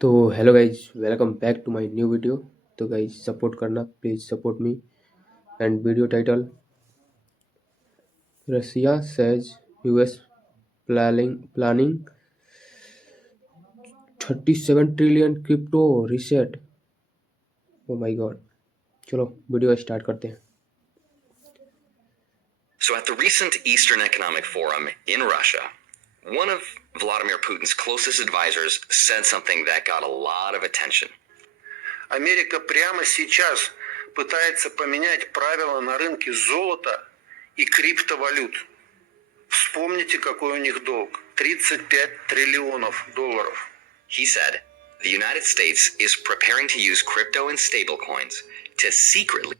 तो hello guys, welcome back to my new video. तो guys support करना, please support me. And video title: Russia says US planning 37 trillion crypto reset. Oh my god. चलो video start करते हैं। So, at the recent Eastern Economic Forum in Russia, one of Vladimir Putin's closest advisors said something that got a lot of attention. Америка прямо сейчас пытается поменять правила на рынке золота и криптовалют. Вспомните, какой у них долг – 35 триллионов долларов. He said, the United States is preparing to use crypto and stablecoins to secretly.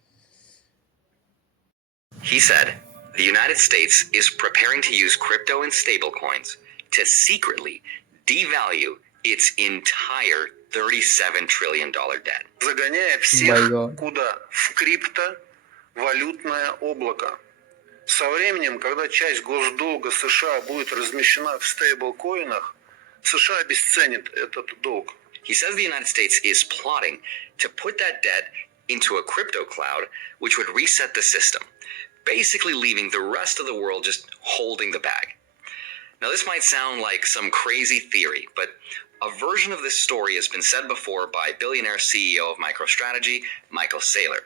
He said, the United States is preparing to use crypto and stablecoins to secretly devalue its entire $37 trillion debt. Загоняя всех куда? В криптовалютное облако. Со временем, когда часть госдолга США будет размещена в стейблкоинах, США обесценит этот долг. He says the United States is plotting to put that debt into a crypto cloud, which would reset the system, basically leaving the rest of the world just holding the bag. Now, this might sound like some crazy theory, but a version of this story has been said before by billionaire CEO of MicroStrategy, Michael Saylor.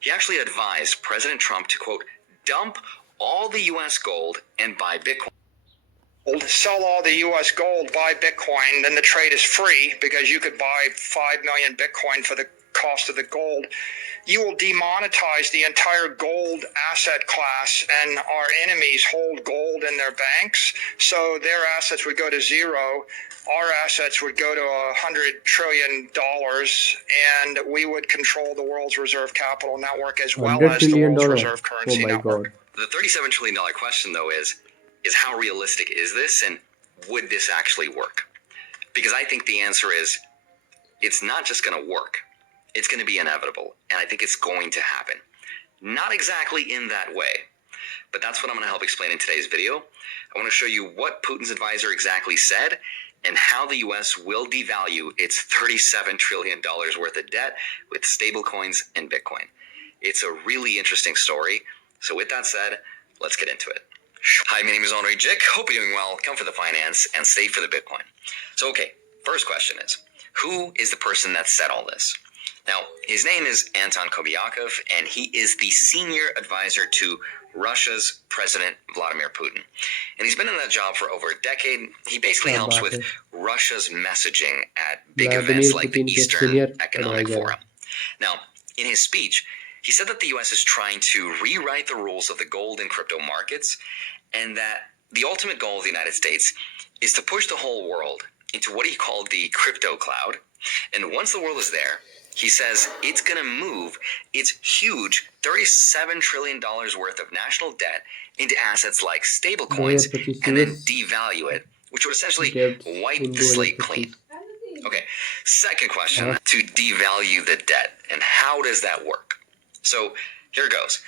He actually advised President Trump to, quote, dump all the U.S. gold and buy Bitcoin. Sell all the U.S. gold, buy Bitcoin, then the trade is free because you could buy 5 million Bitcoin for the cost of the gold. You will demonetize the entire gold asset class, and our enemies hold gold in their banks, so their assets would go to zero. Our assets would go to $100 trillion, and we would control the world's reserve capital network as well as the world's reserve currency network. The $37 trillion question, though, is how realistic is this, and would this actually work? Because I think the answer is it's not just going to work. It's going to be inevitable, and I think it's going to happen. Not exactly in that way, but that's what I'm going to help explain in today's video. I want to show you what Putin's advisor exactly said and how the U.S. will devalue its $37 trillion worth of debt with stablecoins and Bitcoin. It's a really interesting story. So with that said, let's get into it. Hi, my name is Andre Jick. Hope you're doing well. Come for the finance and stay for the Bitcoin. So, okay, first question is, who is the person that said all this? Now, his name is Anton Kobiakov, and he is the senior advisor to Russia's President Vladimir Putin. And he's been in that job for over a decade. He basically helps with Russia's messaging at big events like the Eastern Economic Forum. Now, in his speech, he said that the U.S. is trying to rewrite the rules of the gold and crypto markets, and that the ultimate goal of the United States is to push the whole world into what he called the crypto cloud. And once the world is there, he says it's going to move its huge $37 trillion worth of national debt into assets like stablecoins and then devalue it, which would essentially wipe the slate clean. Okay, second question, to devalue the debt, and how does that work? So here goes.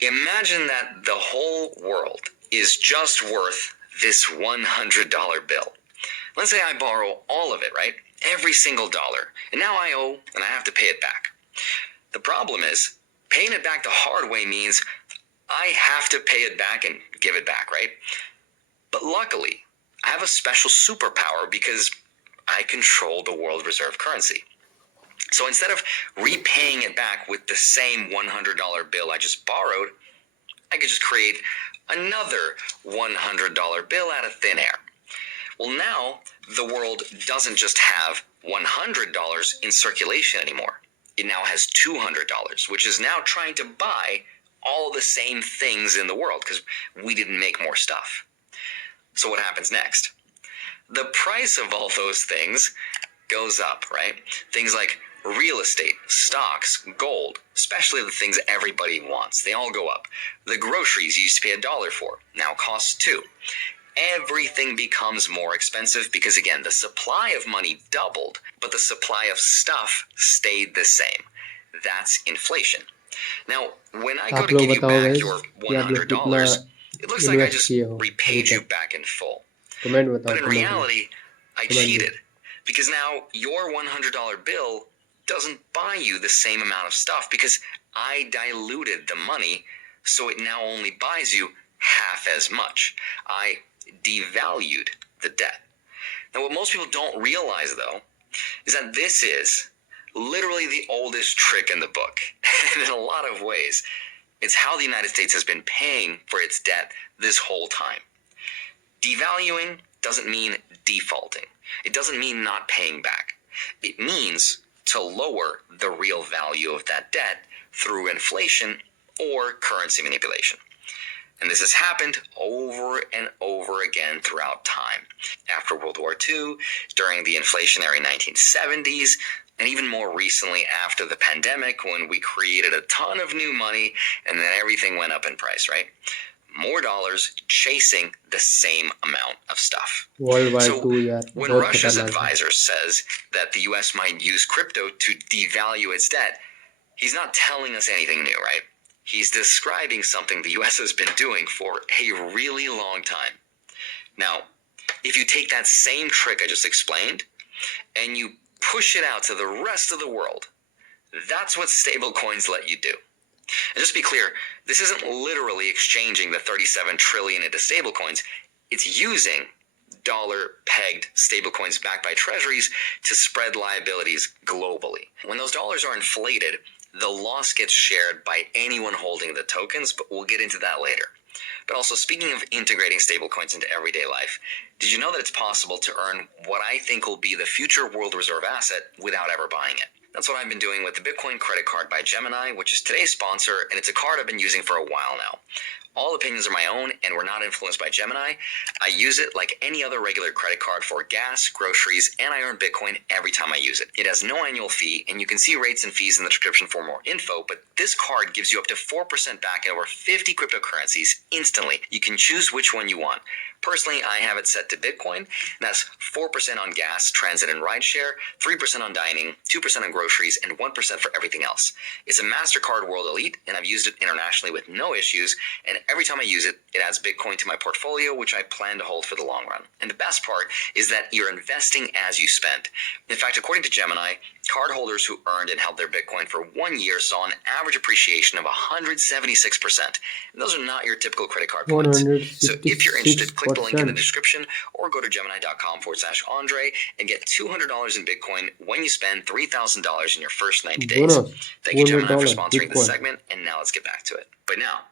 Imagine that the whole world is just worth this $100 bill. Let's say I borrow all of it, right? Every single dollar. And now I owe, and I have to pay it back. The problem is, paying it back the hard way means I have to pay it back and give it back, right? But luckily, I have a special superpower because I control the world reserve currency. So instead of repaying it back with the same $100 bill I just borrowed, I could just create another $100 bill out of thin air. Well, now the world doesn't just have $100 in circulation anymore. It now has $200, which is now trying to buy all the same things in the world because we didn't make more stuff. So what happens next? The price of all those things goes up, right? Things like real estate, stocks, gold, especially the things everybody wants. They all go up. The groceries you used to pay $1 for now cost $2. Everything becomes more expensive because, again, the supply of money doubled, but the supply of stuff stayed the same. That's inflation. Now, when I go to give you back your $100, it looks like I just repaid you back in full. But in reality, I cheated Because now your $100 bill doesn't buy you the same amount of stuff because I diluted the money, so it now only buys you half as much. I devalued the debt. Now, what most people don't realize, though, is that this is literally the oldest trick in the book. And in a lot of ways, it's how the United States has been paying for its debt this whole time. Devaluing doesn't mean defaulting. It doesn't mean not paying back. It means to lower the real value of that debt through inflation or currency manipulation. And this has happened over and over again throughout time. After World War II, during the inflationary 1970s, and even more recently after the pandemic when we created a ton of new money and then everything went up in price, right? More dollars chasing the same amount of stuff. World War So II यार when बहुत Russia's खतरनाक है. advisor says that the US might use crypto to devalue its debt, he's not telling us anything new, right? He's describing something the US has been doing for a really long time. Now, if you take that same trick I just explained and you push it out to the rest of the world, that's what stablecoins let you do. And just to be clear, this isn't literally exchanging the 37 trillion into stablecoins. It's using dollar-pegged stablecoins backed by treasuries to spread liabilities globally. When those dollars are inflated, the loss gets shared by anyone holding the tokens, but we'll get into that later. But also, speaking of integrating stablecoins into everyday life, did you know that it's possible to earn what I think will be the future world reserve asset without ever buying it? That's what I've been doing with the Bitcoin credit card by Gemini, which is today's sponsor, and it's a card I've been using for a while now. All opinions are my own, and we're not influenced by Gemini. I use it like any other regular credit card for gas, groceries, and I earn Bitcoin every time I use it. It has no annual fee, and you can see rates and fees in the description for more info, but this card gives you up to 4% back in over 50 cryptocurrencies instantly. You can choose which one you want. Personally, I have it set to Bitcoin, and that's 4% on gas, transit, and rideshare, 3% on dining, 2% on groceries, and 1% for everything else. It's a MasterCard World Elite, and I've used it internationally with no issues, and every time I use it, it adds Bitcoin to my portfolio, which I plan to hold for the long run. And the best part is that you're investing as you spend. In fact, according to Gemini, cardholders who earned and held their Bitcoin for 1 year saw an average appreciation of 176%. And those are not your typical credit card points. So if you're interested, click the link in the description or go to gemini.com/Andre and get $200 in Bitcoin when you spend $3,000 in your first 90 days. Bonus Thank you, Gemini, for $200 sponsoring this Bitcoin. segment, and now let's get back to it. But now,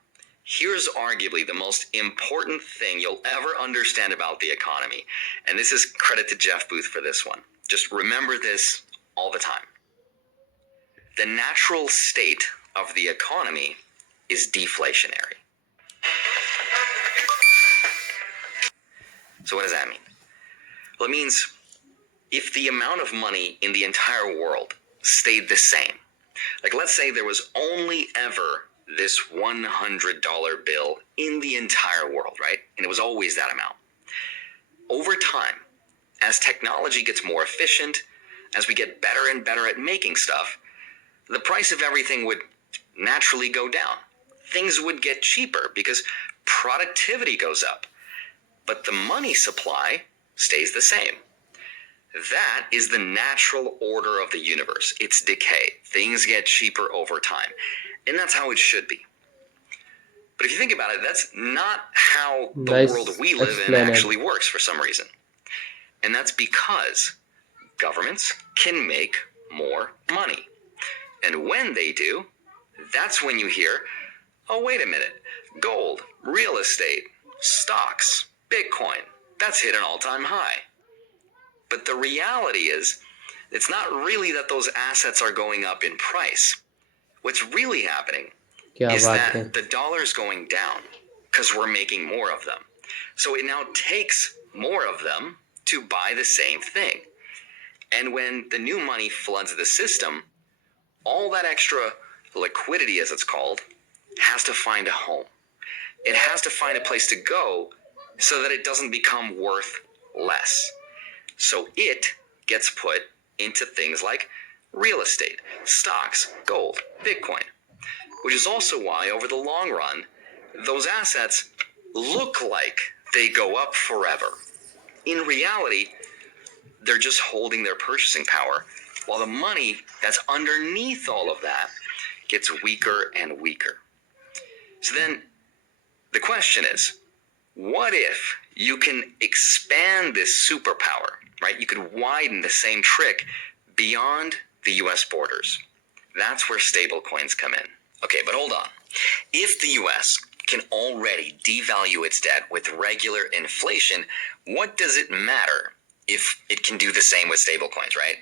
here's arguably the most important thing you'll ever understand about the economy. And this is credit to Jeff Booth for this one. Just remember this all the time. The natural state of the economy is deflationary. So what does that mean? Well, it means if the amount of money in the entire world stayed the same, like let's say there was only ever this $100 bill in the entire world, right? And it was always that amount. Over time, as technology gets more efficient, as we get better and better at making stuff, the price of everything would naturally go down. Things would get cheaper because productivity goes up, but the money supply stays the same. That is the natural order of the universe. It's decay. Things get cheaper over time. And that's how it should be. But if you think about it, that's not how the Nice world we live in explainer. actually works for some reason. And that's because governments can make more money. And when they do, that's when you hear, oh, wait a minute, gold, real estate, stocks, Bitcoin, that's hit an all-time high. But the reality is, it's not really that those assets are going up in price. What's really happening क्या is बात that है. the dollar's going down because we're making more of them. So it now takes more of them to buy the same thing. And when the new money floods the system, all that extra liquidity, as it's called, has to find a home. It has to find a place to go so that it doesn't become worth less. So it gets put into things like real estate, stocks, gold, Bitcoin, which is also why over the long run, those assets look like they go up forever. In reality, they're just holding their purchasing power, while the money that's underneath all of that gets weaker and weaker. So then the question is, what if you can expand this superpower, right? You could widen the same trick beyond the US borders. That's where stablecoins come in. Okay, but hold on. If the US can already devalue its debt with regular inflation, what does it matter if it can do the same with stablecoins, right?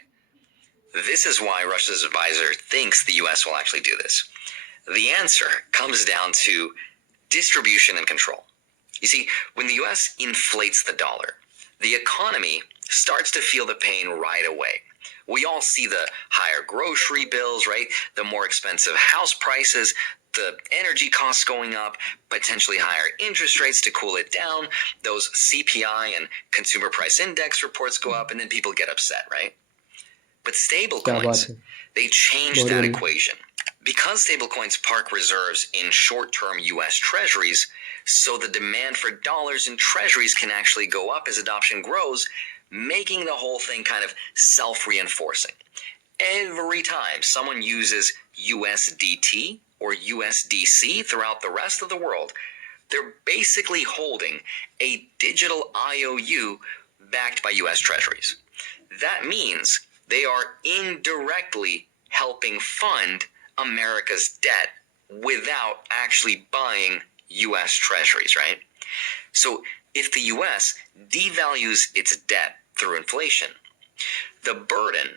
This is why Russia's advisor thinks the US will actually do this. The answer comes down to distribution and control. You see, when the US inflates the dollar, the economy starts to feel the pain right away. We all see the higher grocery bills, right? The more expensive house prices, the energy costs going up, potentially higher interest rates to cool it down. Those CPI and consumer price index reports go up, and then people get upset, right? But क्या बात stablecoins, है, they change बहुत that बढ़िया। equation. Because stablecoins park reserves in short-term US treasuries, so the demand for dollars in treasuries can actually go up as adoption grows, making the whole thing kind of self-reinforcing. Every time someone uses USDT or USDC throughout the rest of the world, they're basically holding a digital IOU backed by US treasuries. That means they are indirectly helping fund America's debt without actually buying US treasuries, right? So if the US devalues its debt through inflation, the burden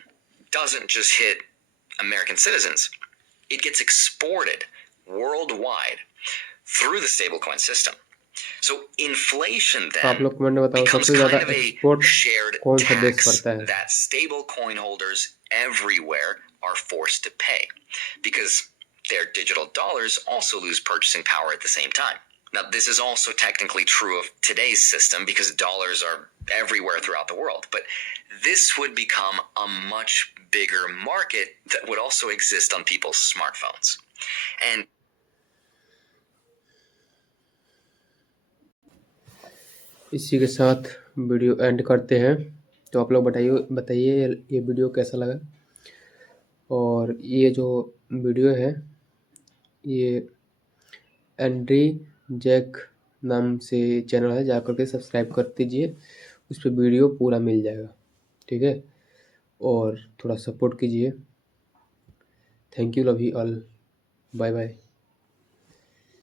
doesn't just hit American citizens, it gets exported worldwide through the stablecoin system. So inflation आप then लोग comment में बताओ becomes सबसे ज़्यादा kind of a export shared कौन सा देश tax करता है? that stable coin holders everywhere are forced to pay, because their digital dollars also lose purchasing power at the same time. Now, this is also technically true of today's system because dollars are everywhere throughout the world, but this would become a much bigger market that would also exist on people's smartphones. And इसी के साथ video and करते हैं। तो आप लोग बताइए ये वीडियो कैसा लगा, और ये जो वीडियो है ये एंड्री जैक नाम से चैनल है, जा करके सब्सक्राइब कर दीजिए, उस पर वीडियो पूरा मिल जाएगा, ठीक है। और थोड़ा सपोर्ट कीजिए। Thank you, love you all, bye bye.